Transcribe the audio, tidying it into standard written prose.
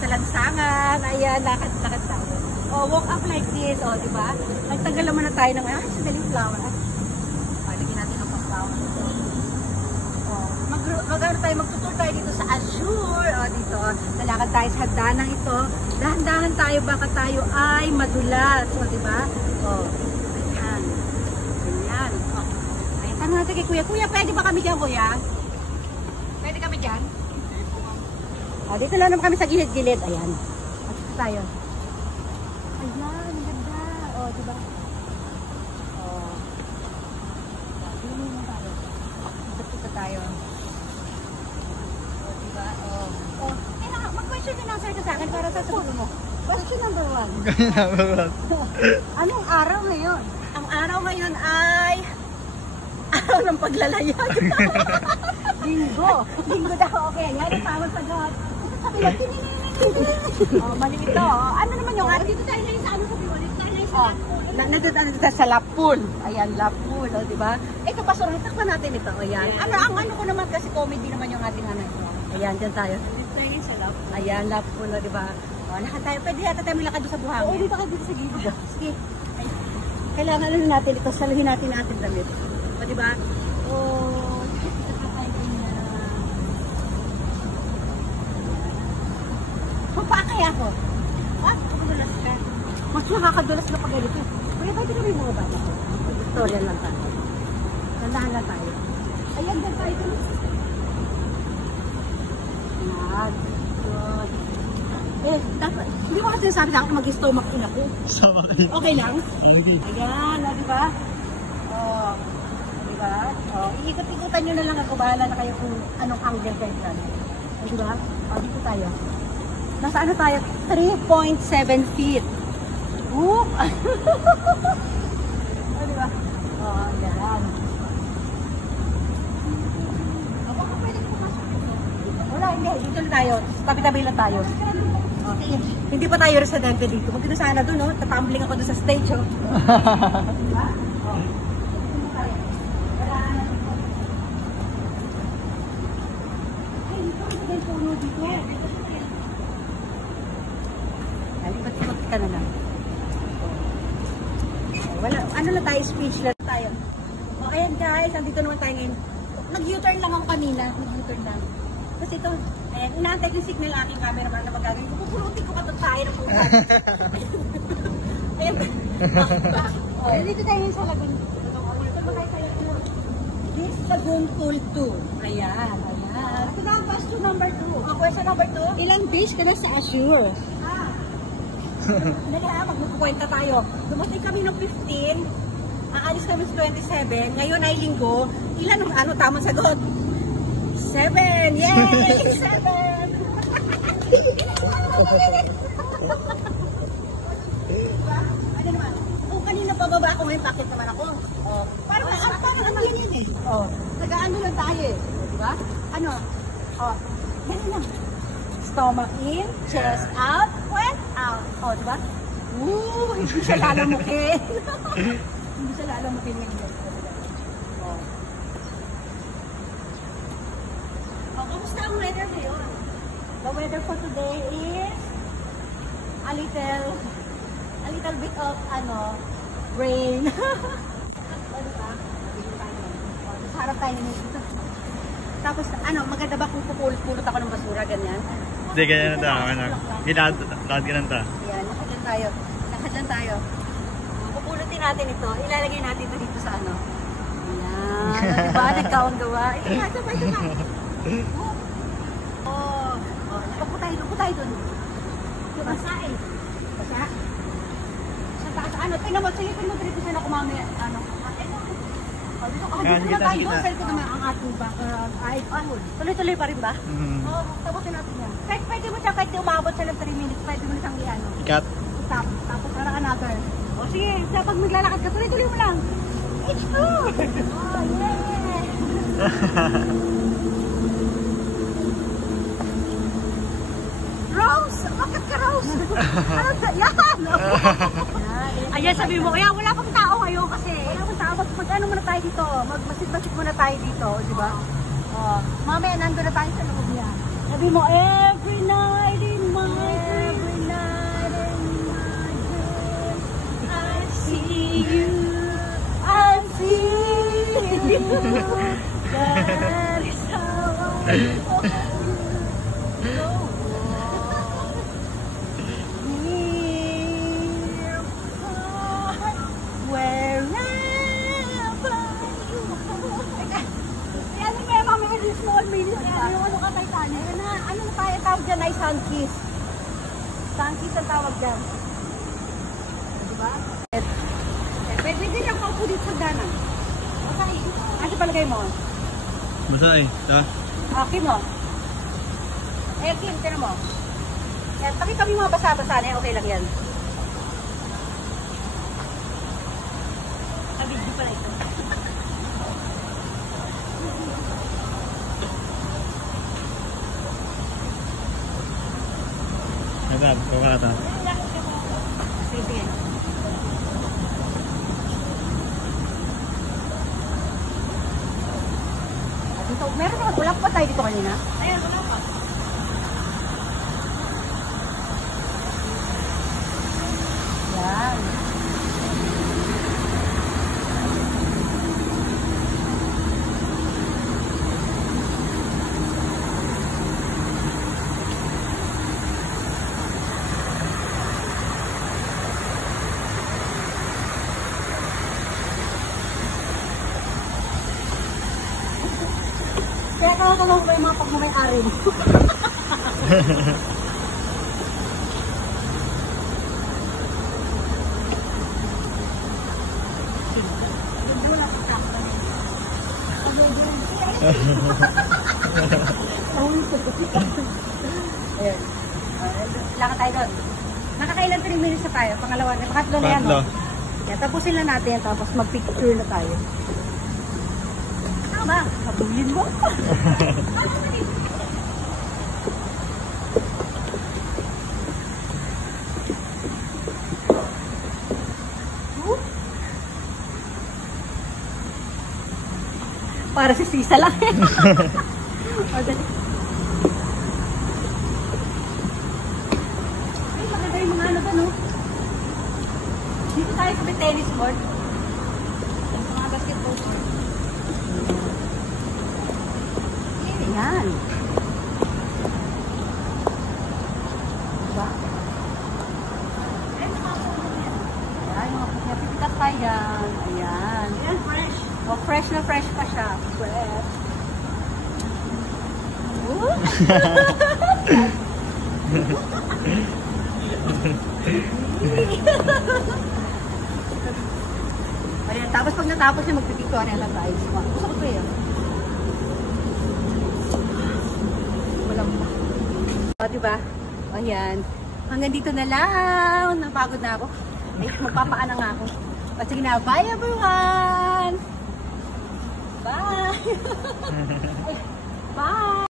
sa lansangan. Ayan, lakad-lakad tayo. Oh, walk up like this, oh, di ba? Nagtanggal naman na tayo ng, sadaling flower. Lagyan natin ang pang-flower. Oh, magtutur tayo dito sa Azure. Oh, dito, lalakad tayo sa hagdanang ito. Dahan-dahan tayo, baka tayo ay madulas. Oh, di ba? Oh, ayan. Ayan. Oh. Ayan, tanong natin kay Kuya. Kuya, pwede ba kami dyan, Kuya? Pwede kami dyan? Oh, dito lang naman kami sa gilid-gilid. Ayan. At tayo. Ayan, ganda. Oh, diba? Oh. Dito naman tayo. Dito tayo. Oh, diba? Oh. Oh. Mag-question din answer ka sa akin para sa sagot mo. Question number 1. Anong araw ngayon? Ang araw ngayon ay araw ng paglalayag. Linggo. Linggo daw. Okay, yan ang tawag sagot. Oh, mali ito. Oh. Ano naman yung araw? Dito tayo lang sa ano sabi mo? Dito tayo lang sa Lapul. Nandito tayo sa Lapul. Ayan, Lapul. O, diba? Ito, pasurang takpan natin ito. Ayan. Ang ano ko naman kasi comedy naman yung ating ano ito. Ayan, dyan tayo. Dito tayo sa Lapul. Ayan, Lapul. O, diba? O, lakad tayo. Pwede yata tayo malakad doon sa buhangin. Oo, dito ka dito sa gilid. Sige. Kailangan lang natin ito. Saluhin natin ang ating damit. O, diba? O, paakay ako. Ah, kadulas ka. Mas nakakadulas na pag ganito. Kaya pwede kami mga bata. Tutorial lang tayo. Tandahan lang tayo. Ayan, dyan tayo. Ayan. Good. Eh, dapat, hindi mo kasi nasabi sa akin mag-stomach in ako. Okay lang? Okay. Ayan, o, diba? O, diba? O, iikot-ikutan nyo na lang ako. Bahala na kayo kung anong angle kayo dyan. O, diba? O, dito tayo. Nasa ano tayo? 3.7 feet. Whoop! O, diba? O, yan. Baka pwede pumasok dito. Wala, hindi. Dito lang tayo. Tabi-tabi lang tayo. Okay. Hindi pa tayo residente dito. Kung dito sana doon, no? Tatumbling ako doon sa stage, oh. Diba? O. Dito tayo. Wala na dito. Ay, dito. Ito yung puno dito. Ikot-ikot ka na lang. Wala, ano na tayo, speechless tayo. O, ayan guys, nandito naman tayo ngayon. Nag-U-turn lang ako kanina. Nag-U-turn lang. Tapos ito, ayan, inaantay ko yung signal ng aking camera para na magagawin. Pupulutin ko pa tayo ng pupan. Ayan. O, dito tayo sa Lagoon. This is Lagoon Pool 2. Ayan, ayan. Ito na ang question number 2. O, question number 2. Ilang days ka na sa Azure? Magpupunta tayo. Dumating kami ng 15, aalis kami sa 27, ngayon ay linggo. Ilan ang ano tamang sagot? 7! Yay! 7! Ano naman? Kung kanina pababa ako ngayon, bakit naman ako? Oh. Parang naman yan eh. Oh. Nag-ano lang tayo eh. Diba? Ano? Oh. Ganun lang. Stomach in, chest out, went out. O, diba? Hindi siya lalamukin. Hindi siya lalamukin ng ito. O, kamusta ang weather ngayon? The weather for today is a little bit of, rain. O, diba? O, harap tayo nito. Tapos, maganda ba kung pupulot-pulot ako ng basura, ganyan? Hindi, ganyan na tayo. Lahat ganyan tayo. Ayan, lakad lang tayo. Lakad lang tayo. Pupulutin natin ito. Ilalagay natin ito dito sa ano. Ayan. Diba? Nagkaong gawa. Ito na. Oh. Oh, upo tayo dun. Basa eh. Basa? Sa taas, tingnan mo, sige, tingnan mo dito siya na kumamaya. Dito tayo, sell ko naman ang ating iPhone. Tuloy-tuloy pa rin ba? Oo, tapusin natin yan. Pwede mo siya, kahit umabot siya ng 3 minutes, pwede mo na siyang i-ano. Cut. Stop. Tapos para another. O sige, pag maglalakad ka, tuloy-tuloy mo lang. It's true! Oh, yeah! Rose! Bakit ka, Rose? Yan! Ayan, sabi mo, kaya wala pang tao ngayon kasi. Wala pang tao. Mag-ano muna tayo dito. Magmasid-masid muna tayo dito. Diba? Mamaya, nandun na tayo sa loob niya. Sabi mo, every night in my Every night in my dream, I see you. I see you. That is how I want you. Go on. Near, far, wherever you are. Ayan yung may mga may small minutes. Ayan yung ano ka kay Tanya. Ayan na, ano na tayo tawag dyan ay sun kiss. Sun kiss ang tawag dyan. Diba? Pwede din yung kaupo dito sa danan. Okay. Ano palagay mo? Masay. Ta? Okay mo. Eh, Kim, tira mo. Yan, pakita mo yung mga basa-basa na yan. Okay lang yan. Kabigdi pala ito. Nagab, kumakata. Sige, sige. Dito, meron pa, wala pa tayo dito kanina? Ayan, wala pa. Yan. Kaya kakatulong ko yung mga pagmamay-ari mo. Wala sa sakta. Ayan. Lakad tayo doon. Nakakailan 3 minutes na tayo. Pangalawa na. Pangatlo na yan. Pangatlo. Yan, tapusin na natin. Tapos mag-picture na tayo. Tama. Habulin mo. Para si Sisa lang. O, dali. Ay, maganda yung mga ano ba, no? Dito tayo sa may tennis court. Sa mga basketball court. Ayan. Diba? Ayan, yung mga pipitas tayo dyan. Ayan. Ayan, fresh. Oh, fresh na fresh pa siya. Fresh. Ayan, tapos pag natapos niya, magpipicturean lang tayo. Gusto ko pa yun. Walang ba? O, diba? Ayan. Hanggang dito na lang. Napagod na ako. Ay, magpapaan na nga ako. O, sige na. Bye, everyone! Bye! Bye!